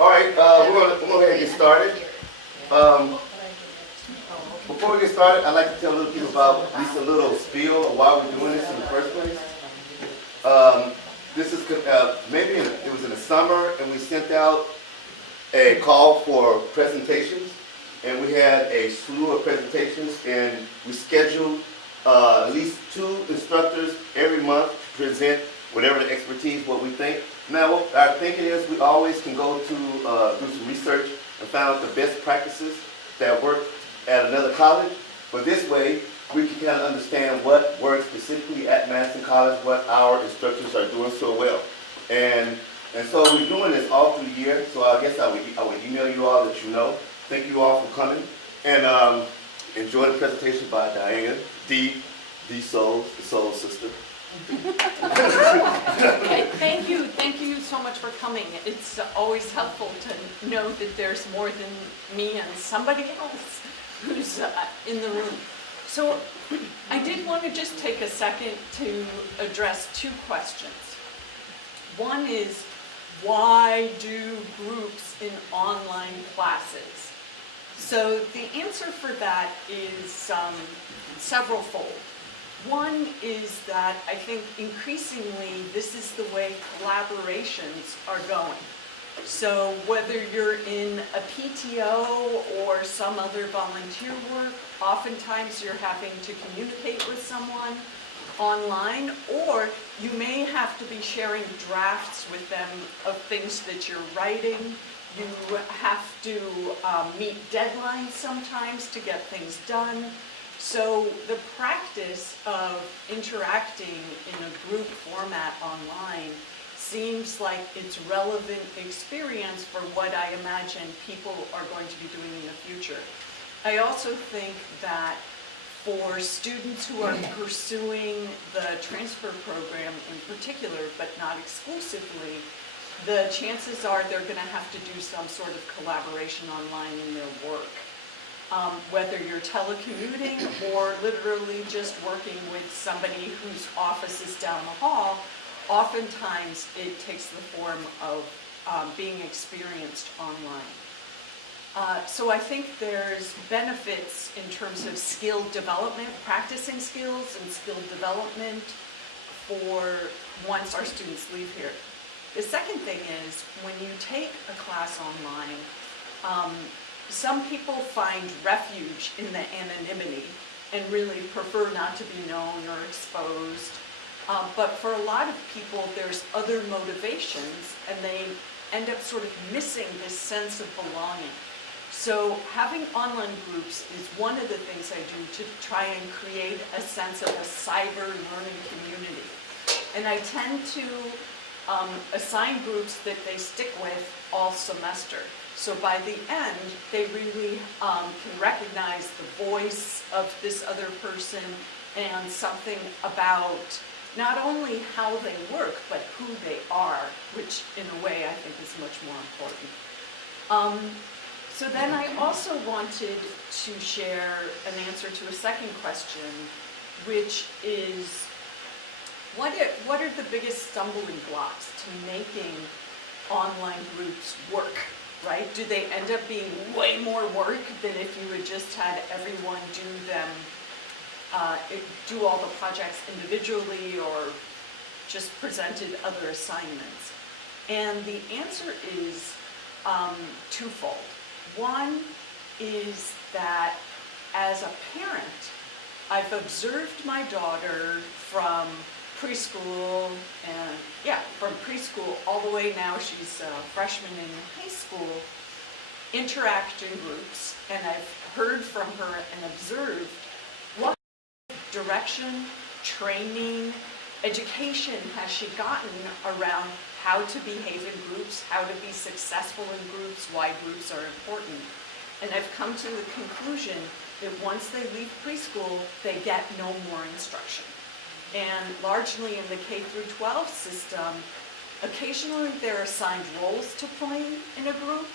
All right, we're gonna go ahead and get started. Before we get started, I'd like to tell a little people about at least a little spiel of why we're doing this in the first place. This is maybe it was in the summer, and we sent out a call for presentations, and we had a slew of presentations, and we scheduled at least 2 instructors every month to present whatever the expertise, what we think. Now, what our thinking is, we always can go to do some research and find out the best practices that work at another college. But this way, we can kind of understand what works specifically at Madison College, what our instructors are doing so well. And so we're doing this all through the year. So I guess I would email you all that you know. Thank you all for coming. And enjoy the presentation by Diane Soles, the Soul Sister. Okay, thank you so much for coming. It's always helpful to know that there's more than me and somebody else who's in the room. So I did want to just take a second to address 2 questions. One is, why do groups in online classes? So the answer for that is several-fold. One is that I think increasingly this is the way collaborations are going. So whether you're in a PTO or some other volunteer work, oftentimes you're having to communicate with someone online, or you may have to be sharing drafts with them of things that you're writing. You have to meet deadlines sometimes to get things done. So the practice of interacting in a group format online seems like it's relevant experience for what I imagine people are going to be doing in the future. I also think that for students who are pursuing the transfer program in particular, but not exclusively, the chances are they're going to have to do some sort of collaboration online in their work. Whether you're telecommuting or literally just working with somebody whose office is down the hall, oftentimes it takes the form of being experienced online. So I think there's benefits in terms of skill development, practicing skills and skill development for once our students leave here. The second thing is, when you take a class online, some people find refuge in the anonymity and really prefer not to be known or exposed. But for a lot of people, there's other motivations, and they end up sort of missing this sense of belonging. So having online groups is one of the things I do to try and create a sense of a cyber learning community. And I tend to assign groups that they stick with all semester. So by the end, they really can recognize the voice of this other person and something about not only how they work, but who they are, which in a way I think is much more important. So then I also wanted to share an answer to a second question, which is, what are the biggest stumbling blocks to making online groups work? Right? Do they end up being way more work than if you had just had everyone do all the projects individually or just presented other assignments? And the answer is twofold. One is that as a parent, I've observed my daughter from preschool from preschool all the way now, she's a freshman in high school, interact in groups, and I've heard from her and observed what direction, training, education has she gotten around how to behave in groups, how to be successful in groups, why groups are important. And I've come to the conclusion that once they leave preschool, they get no more instruction. And largely in the K through 12 system, occasionally they're assigned roles to play in a group,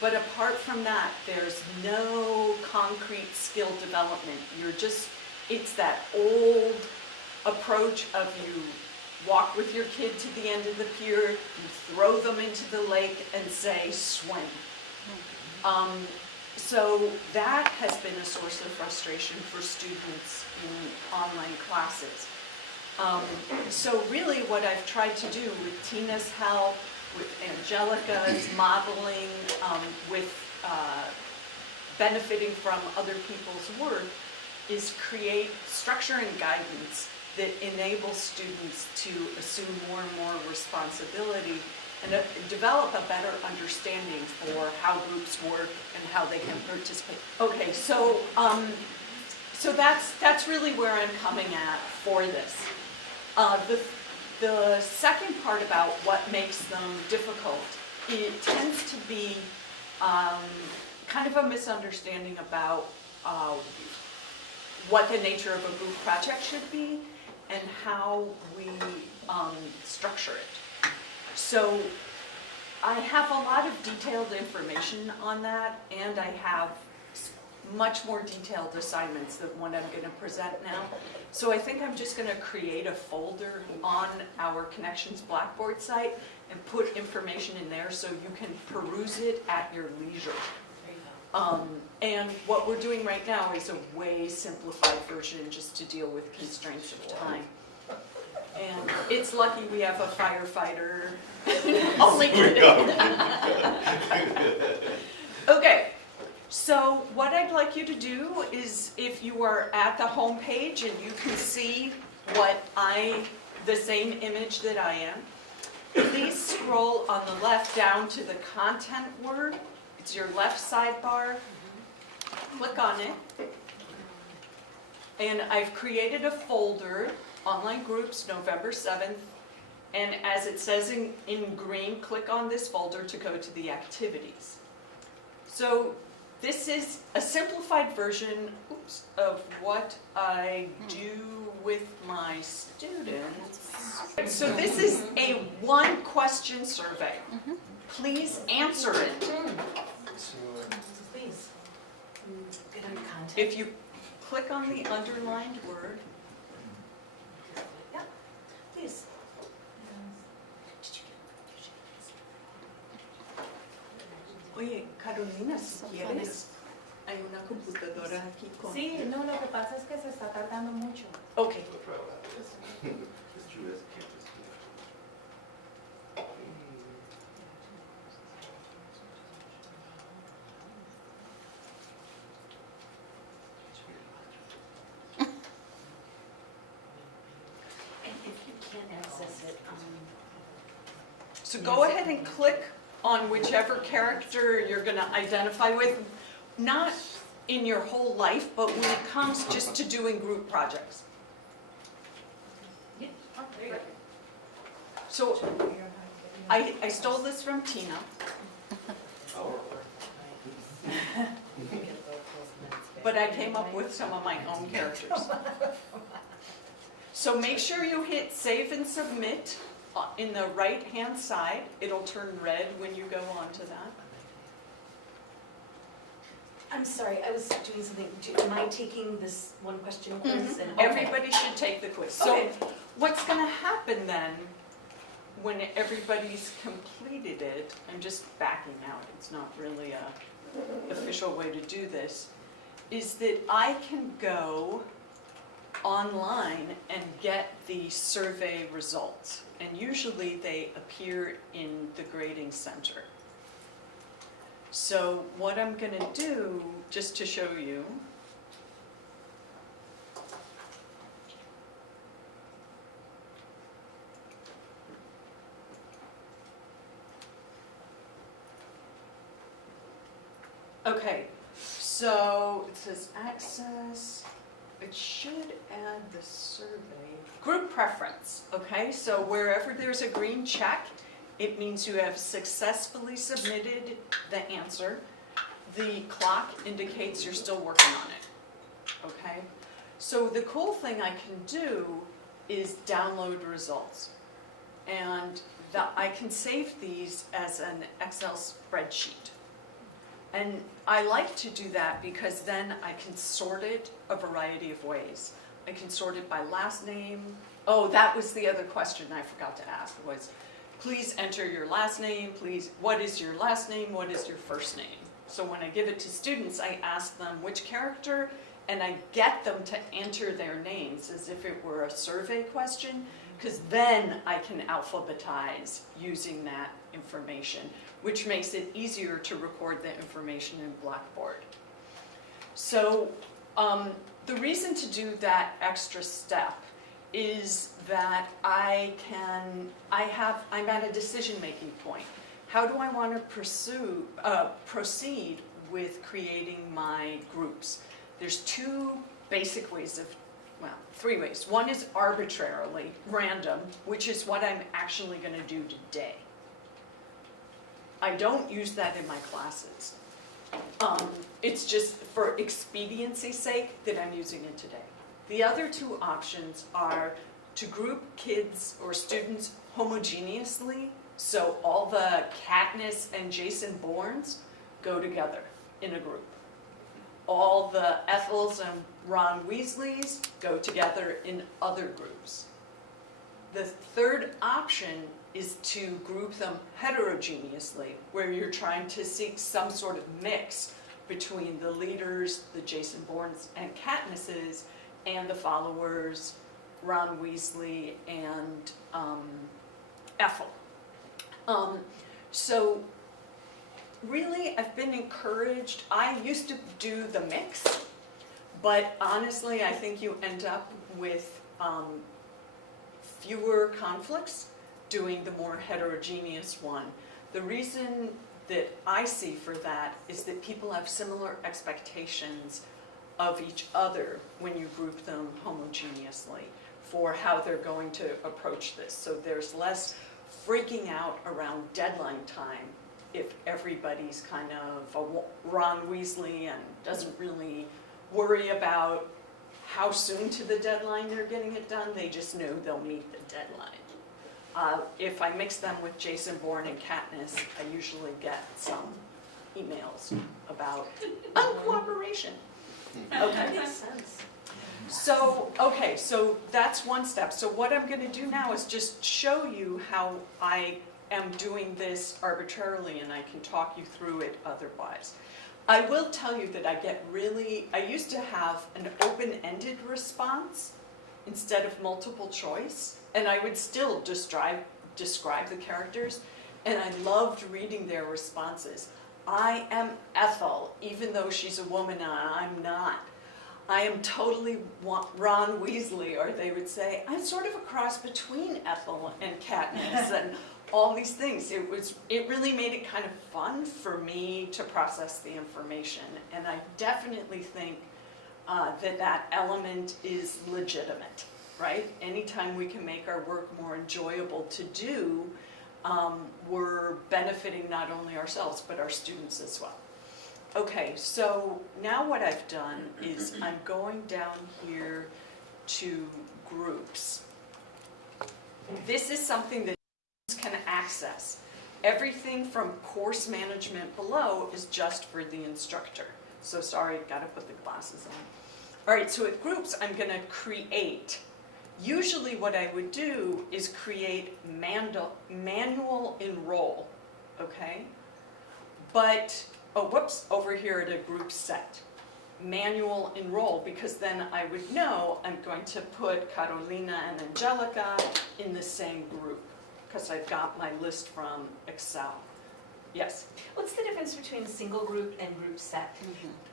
but apart from that, there's no concrete skill development. It's that old approach of you walk with your kid to the end of the pier, you throw them into the lake and say, swim. So that has been a source of frustration for students in online classes. So really what I've tried to do with Tina's help, with Angelica's modeling, with benefiting from other people's work, is create structure and guidance that enables students to assume more and more responsibility and develop a better understanding for how groups work and how they can participate. Okay, so that's really where I'm coming at for this. The second part about what makes them difficult, it tends to be kind of a misunderstanding about what the nature of a group project should be and how we structure it. So I have a lot of detailed information on that, and I have much more detailed assignments than what I'm going to present now. So I think I'm just going to create a folder on our Connections Blackboard site and put information in there so you can peruse it at your leisure. And what we're doing right now is a way simplified version just to deal with constraints of time. And it's lucky we have a firefighter. Only kidding. Okay, so what I'd like you to do is, if you are at the home page and you can see the same image that I am, please scroll on the left down to the content word. It's your left sidebar. Click on it. And I've created a folder, Online Groups, November 7th. And as it says in green, click on this folder to go to the activities. So this is a simplified version of what I do with my students. So this is a one-question survey. Please answer it. Please. If you click on the underlined word. Yeah, please. Oye, Carolina, si quieres, hay una computadora aquí con... Sí, no, lo que pasa es que se está tardando mucho. Okay. So go ahead and click on whichever character you're going to identify with, not in your whole life, but when it comes just to doing group projects. Yeah. Oh, there you go. So I stole this from Tina. But I came up with some of my own characters. So make sure you hit Save and Submit in the right-hand side. It'll turn red when you go on to that. I'm sorry, I was doing something. Am I taking this one question quiz? And Everybody should take the quiz. So Okay. what's going to happen then, when everybody's completed it, I'm just backing out, it's not really a official way to do this, is that I can go online and get the survey results. And usually they appear in the grading center. So what I'm going to do, just to show you, okay, so it says access, it should add the survey. Group preference, okay, so wherever there's a green check, it means you have successfully submitted the answer. The clock indicates you're still working on it, okay? So the cool thing I can do is download results. And I can save these as an Excel spreadsheet. And I like to do that because then I can sort it a variety of ways. I can sort it by last name, Oh, that was the other question I forgot to ask was, please enter your last name, please, what is your last name, what is your first name? So when I give it to students, I ask them which character, and I get them to enter their names as if it were a survey question, because then I can alphabetize using that information, which makes it easier to record the information in BlackBoard. So the reason to do that extra step is that I'm at a decision-making point. How do I want to proceed with creating my groups? There's two basic ways of, well, three ways. One is arbitrarily random, which is what I'm actually going to do today. I don't use that in my classes. It's just for expediency's sake that I'm using it today. The other two options are to group kids or students homogeneously, so all the Katniss and Jason Bournes go together in a group. All the Ethels and Ron Weasleys go together in other groups. The third option is to group them heterogeneously, where you're trying to seek some sort of mix between the leaders, the Jason Bournes and Katnisses, and the followers, Ron Weasley and Ethel. So really, I've been encouraged. I used to do the mix, but honestly, I think you end up with fewer conflicts doing the more heterogeneous one. The reason that I see for that is that people have similar expectations of each other when you group them homogeneously for how they're going to approach this. So there's less freaking out around deadline time if everybody's kind of a Ron Weasley and doesn't really worry about how soon to the deadline they're getting it done. They just know they'll meet the deadline. If I mix them with Jason Bourne and Katniss, I usually get some emails about uncooperation. That makes sense. So, okay, so that's one step. So what I'm going to do now is just show you how I am doing this arbitrarily, and I can talk you through it otherwise. I will tell you that I used to have an open-ended response instead of multiple choice, and I would still describe the characters, and I loved reading their responses. I am Ethel, even though she's a woman and I'm not. I am totally Ron Weasley, or they would say, I'm sort of a cross between Ethel and Katniss, and all these things. It really made it kind of fun for me to process the information, and I definitely think that element is legitimate, right? Anytime we can make our work more enjoyable to do, we're benefiting not only ourselves, but our students as well. Okay, so now what I've done is I'm going down here to groups. This is something that students can access. Everything from course management below is just for the instructor. So sorry, gotta put the glasses on. All right, so at groups, I'm gonna create. Usually what I would do is create manual enroll, okay? But, oh, whoops, over here at a group set. Manual enroll, because then I would know I'm going to put Carolina and Angelica in the same group, because I've got my list from Excel. Yes? What's the difference between single group and group set?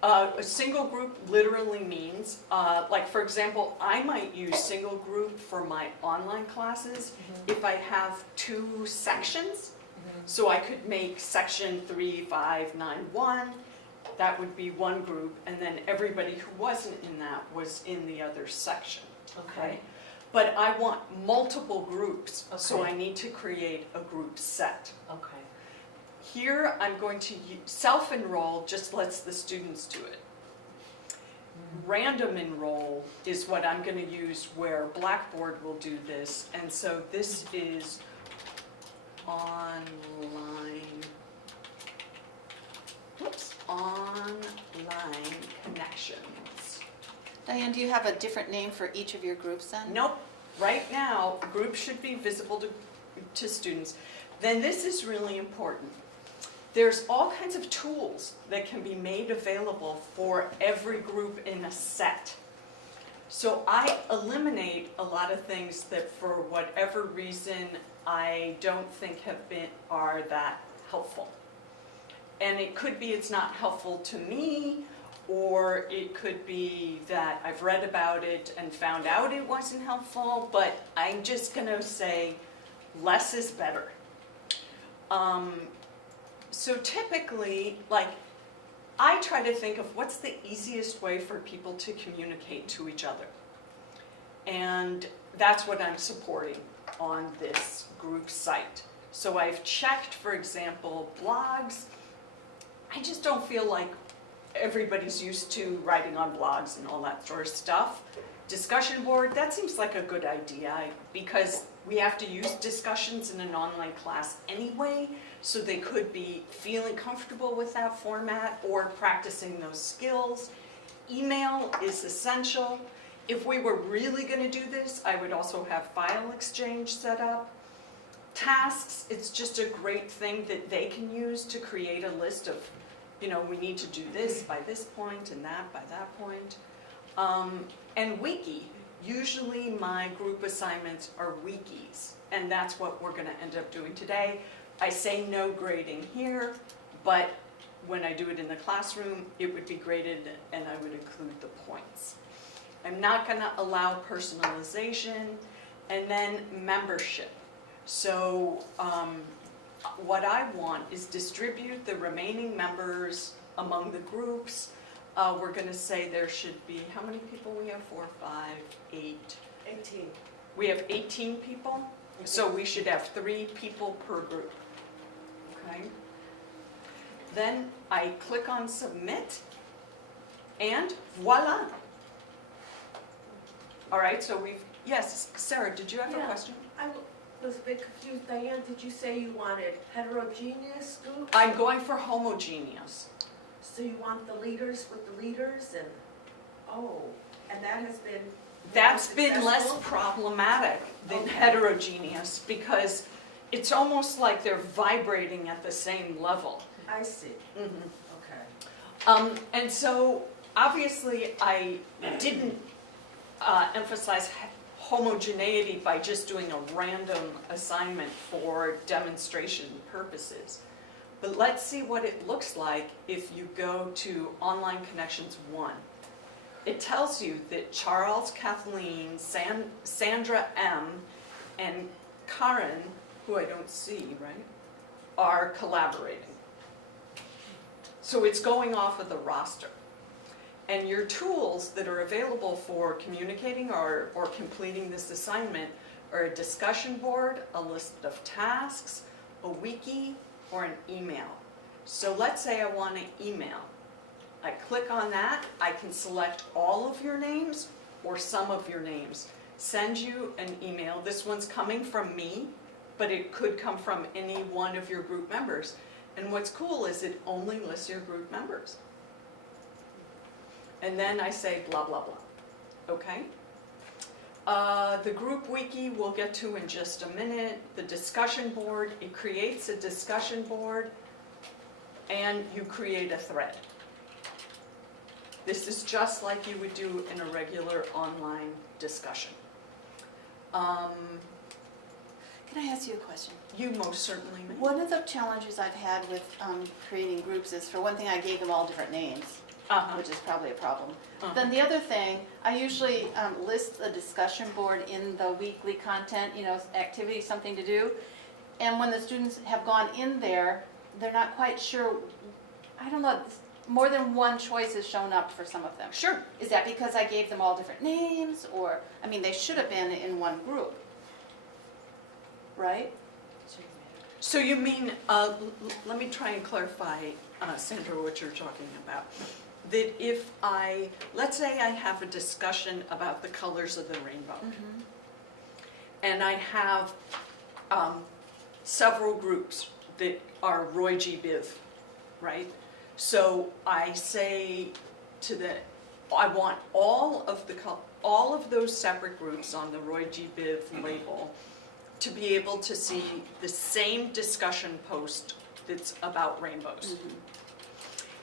A single group literally means, like for example, I might use single group for my online classes if I have two sections. So I could make section 3591, that would be one group, and then everybody who wasn't in that was in the other section. Okay. But I want multiple groups, so I need to create a group set. Okay. Here I'm going to use self-enroll, just lets the students do it. Random enroll is what I'm going to use where BlackBoard will do this, and so this is online connections. Diane, do you have a different name for each of your groups then? Nope, right now, groups should be visible to students, then this is really important. There's all kinds of tools that can be made available for every group in a set. So I eliminate a lot of things that for whatever reason I don't think are that helpful. And it could be it's not helpful to me, or it could be that I've read about it and found out it wasn't helpful, but I'm just gonna say less is better. So typically, like, I try to think of what's the easiest way for people to communicate to each other. And that's what I'm supporting on this group site. So I've checked, for example, blogs. I just don't feel like everybody's used to writing on blogs and all that sort of stuff. Discussion board, that seems like a good idea because we have to use discussions in an online class anyway, so they could be feeling comfortable with that format or practicing those skills. Email is essential. If we were really going to do this, I would also have file exchange set up. Tasks, it's just a great thing that they can use to create a list of, you know, we need to do this by this point and that by that point. And wiki, usually my group assignments are wikis, and that's what we're going to end up doing today. I say no grading here, but when I do it in the classroom, it would be graded and I would include the points. I'm not going to allow personalization, and then membership. So what I want is distribute the remaining members among the groups. We're going to say there should be, how many people we have? 4, 5, 8. 18. We have 18 people, so we should have 3 people per group. Okay. Then I click on submit, and voila. All right, so we've, yes, Sarah, did you have a Yeah. question? I was a bit confused. Diane, did you say you wanted heterogeneous groups? I'm going for homogeneous. So you want the leaders with the leaders and, oh, and that has been That's been less successful? problematic than Okay. heterogeneous because it's almost like they're vibrating at the same level. I see, Mhm. okay. And so obviously I didn't emphasize homogeneity by just doing a random assignment for demonstration purposes. But let's see what it looks like if you go to Online Connections 1. It tells you that Charles, Kathleen, Sandra M, and Karen, who I don't see, right, are collaborating. So it's going off of the roster. And your tools that are available for communicating or completing this assignment are a discussion board, a list of tasks, a wiki, or an email. So let's say I want an email. I click on that, I can select all of your names or some of your names. Send you an email. This one's coming from me, but it could come from any one of your group members. And what's cool is it only lists your group members. And then I say blah, blah, blah, okay? The group wiki we'll get to in just a minute. The discussion board, it creates a discussion board and you create a thread. This is just like you would do in a regular online discussion. Can I ask you a question? You most certainly may. One of the challenges I've had with creating groups is, for one thing, I gave them all different names, which is probably a problem. Then the other thing, I usually list the discussion board in the weekly content, you know, activity, something to do. And when the students have gone in there, they're not quite sure, I don't know, more than one choice has shown up for some of them. Sure. Is that because I gave them all different names, or, I mean, they should have been in one group, right? So you mean, let me try and clarify, Sandra, what you're talking about. That if let's say I have a discussion about the colors of the rainbow. Mm-hmm. And I have several groups that are Roy G. Biv, right? So I say to I want all of those separate groups on the Roy G. Biv label to be able to see the same discussion post that's about rainbows.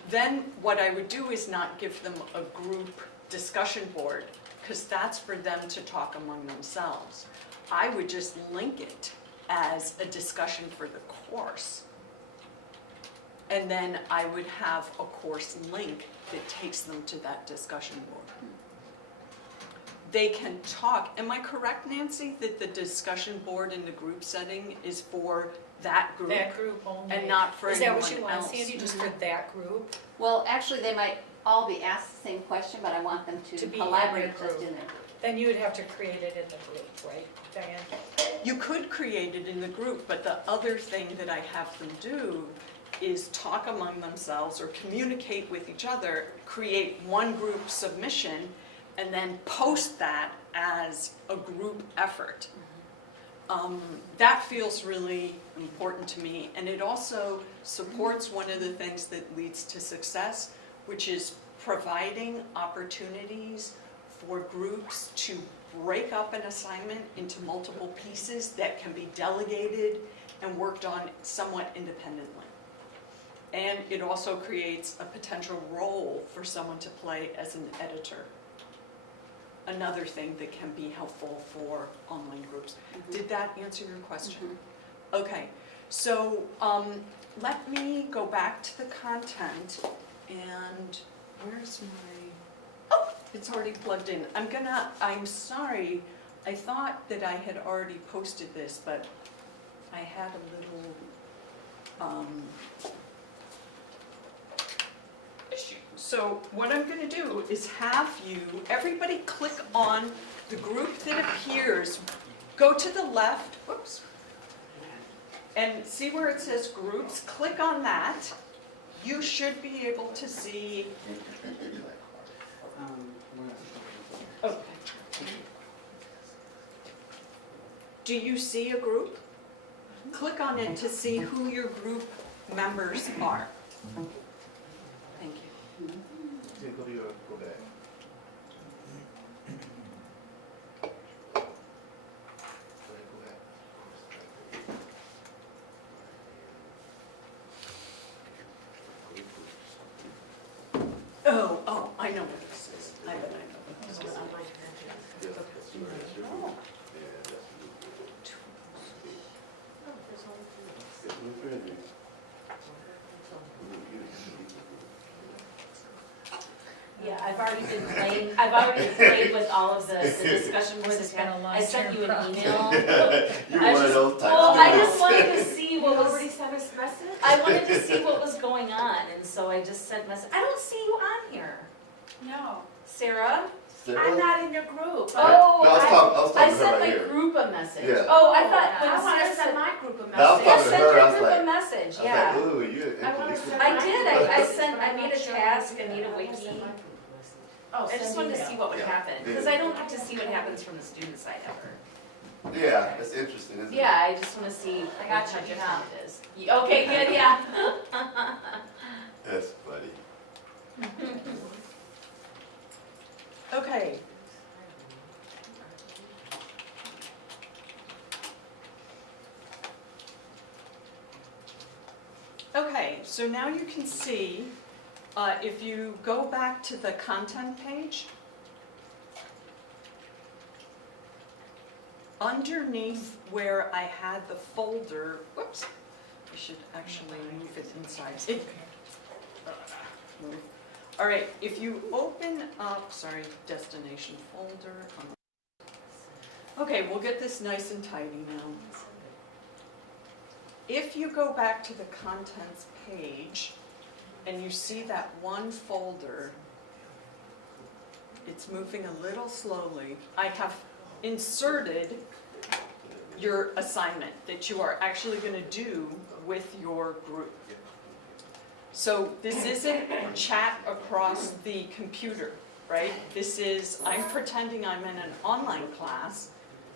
Then what I would do is not give them a group discussion board, because that's for them to talk among themselves. I would just link it as a discussion for the course. And then I would have a course link that takes them to that discussion board. They can talk. Am I correct, Nancy, that the discussion board in the group setting is for that group? That group only. And not for anyone else? Is that what you want, Sandy, just for that group? Well, actually, they might all be asked the same question, but I want them To to be in collaborate their just group. in their group. Then you would have to create it in the group, right, Diane? You could create it in the group, but the other thing that I have them do is talk among themselves or communicate with each other, create one group submission, and then post that as a group effort. That feels really important to me, and it also supports one of the things that leads to success, which is providing opportunities for groups to break up an assignment into multiple pieces that can be delegated and worked on somewhat independently. And it also creates a potential role for someone to play as an editor. Another thing that can be helpful for online groups. Did that answer your question? Okay, so let me go back to the content, and where's my, oh, it's already plugged in. I'm sorry, I thought that I had already posted this, but I had a little issue. So what I'm going to do is have you, everybody click on the group that appears. Go to the left, whoops, and see where it says groups. Click on that. You should be able to see. Okay. Do you see a group? Click on it to see who your group members are. Thank you. Go back. Oh, I know what this is. I know what this is. Yeah, I've already been played with all of the discussion boards. This has been a I sent you an long-term email. You're I one of just- those types. Well, I just wanted to see what was, Nobody sent us message? I wanted to see what was going on, and so I just sent message. I don't see you on here. No, Sarah? I'm not in your group. Oh, No, I was talking I to her sent right my here. group a message. Yeah. Oh, I thought I when want to Sarah send said, my group a No, I was message. yeah, talking to send her, I your was group a like- message, I was yeah. like, ooh, you. I wanna send I my did, group a I message, sent, but I I'm made not a sure task, what I made a to do. wiki. Oh, I just send wanted to email. see what would Yeah. happen, because I don't get to see what happens from the student side ever. Yeah, that's interesting, isn't it? Yeah, I just wanna see I got how you different now. it is. Okay, good, yeah. That's funny. Okay. Okay, so now you can see, if you go back to the content page, underneath where I had the folder, whoops, I should actually move it inside. Move. All right, if you open up, sorry, destination folder. Okay, we'll get this nice and tidy now. If you go back to the contents page and you see that one folder, it's moving a little slowly. I have inserted your assignment that you are actually going to do with your group. So this isn't chat across the computer, right? This is, I'm pretending I'm in an online class,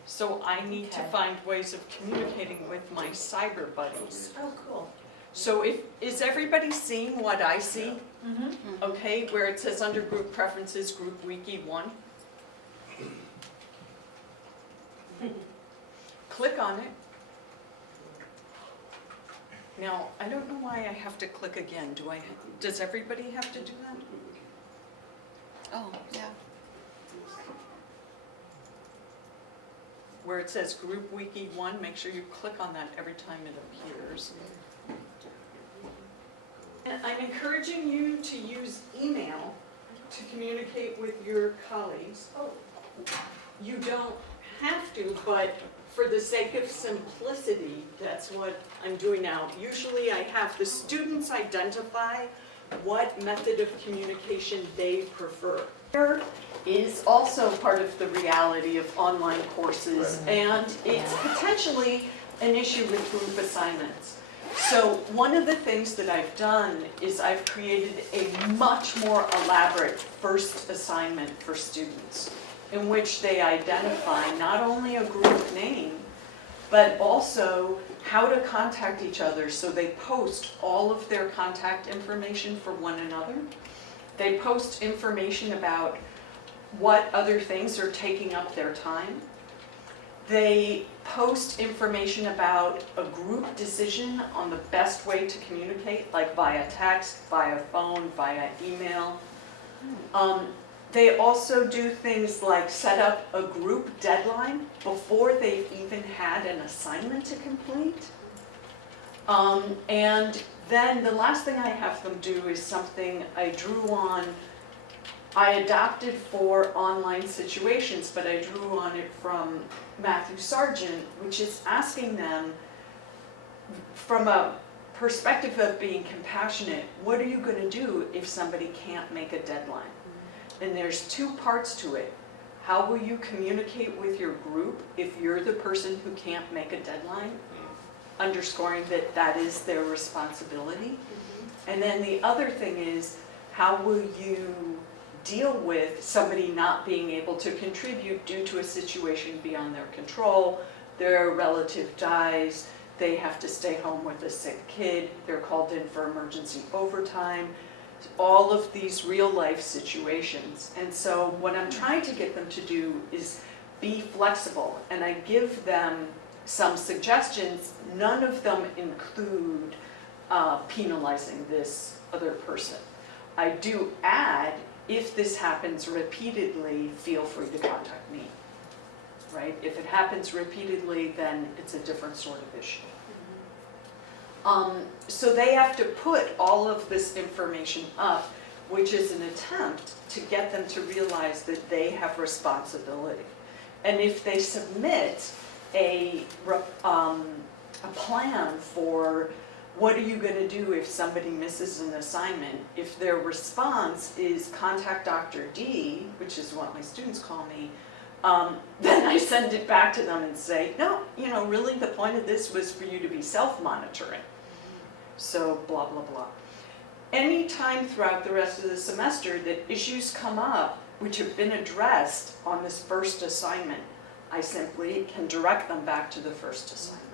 so I need to Okay. find ways of communicating with my cyber buddies. Oh, cool. So is everybody seeing what I see? Okay, where it says under group preferences, group wiki 1. Click on it. Now, I don't know why I have to click again. Does everybody have to do that? Oh, yeah. Where it says group wiki 1, make sure you click on that every time it appears. And I'm encouraging you to use email to communicate with your colleagues. You don't have to, but for the sake of simplicity, that's what I'm doing now. Usually I have the students identify what method of communication they prefer. Here is also part of the reality of online courses, and it's potentially an issue with group assignments. So one of the things that I've done is I've created a much more elaborate first assignment for students, in which they identify not only a group name, but also how to contact each other. So they post all of their contact information for one another. They post information about what other things are taking up their time. They post information about a group decision on the best way to communicate, like via text, via phone, via email. They also do things like set up a group deadline before they've even had an assignment to complete. And then the last thing I have them do is something I drew on, I adopted for online situations, but I drew on it from Matthew Sargent, which is asking them from a perspective of being compassionate, what are you going to do if somebody can't make a deadline? And there's two parts to it. How will you communicate with your group if you're the person who can't make a deadline? Underscoring that that is their responsibility. And then the other thing is, how will you deal with somebody not being able to contribute due to a situation beyond their control? Their relative dies, they have to stay home with a sick kid, they're called in for emergency overtime. All of these real life situations. And so what I'm trying to get them to do is be flexible, and I give them some suggestions. None of them include penalizing this other person. I do add, if this happens repeatedly, feel free to contact me, right? If it happens repeatedly, then it's a different sort of issue. So they have to put all of this information up, which is an attempt to get them to realize that they have responsibility. And if they submit a plan for what are you going to do if somebody misses an assignment, if their response is contact Dr. D, which is what my students call me, then I send it back to them and say, no, you know, really the point of this was for you to be self-monitoring. So blah, blah, blah. Any time throughout the rest of the semester that issues come up which have been addressed on this first assignment, I simply can direct them back to the first assignment.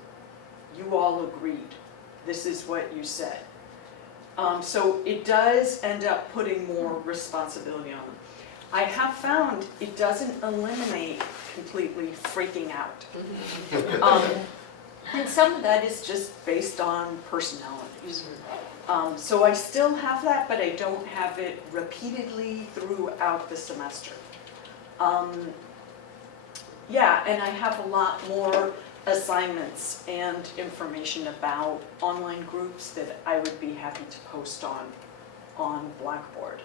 You all agreed. This is what you said. So it does end up putting more responsibility on them. I have found it doesn't eliminate completely freaking out. And some of that is just based on personalities. So I still have that, but I don't have it repeatedly throughout the semester. Yeah, and I have a lot more assignments and information about online groups that I would be happy to post on Blackboard.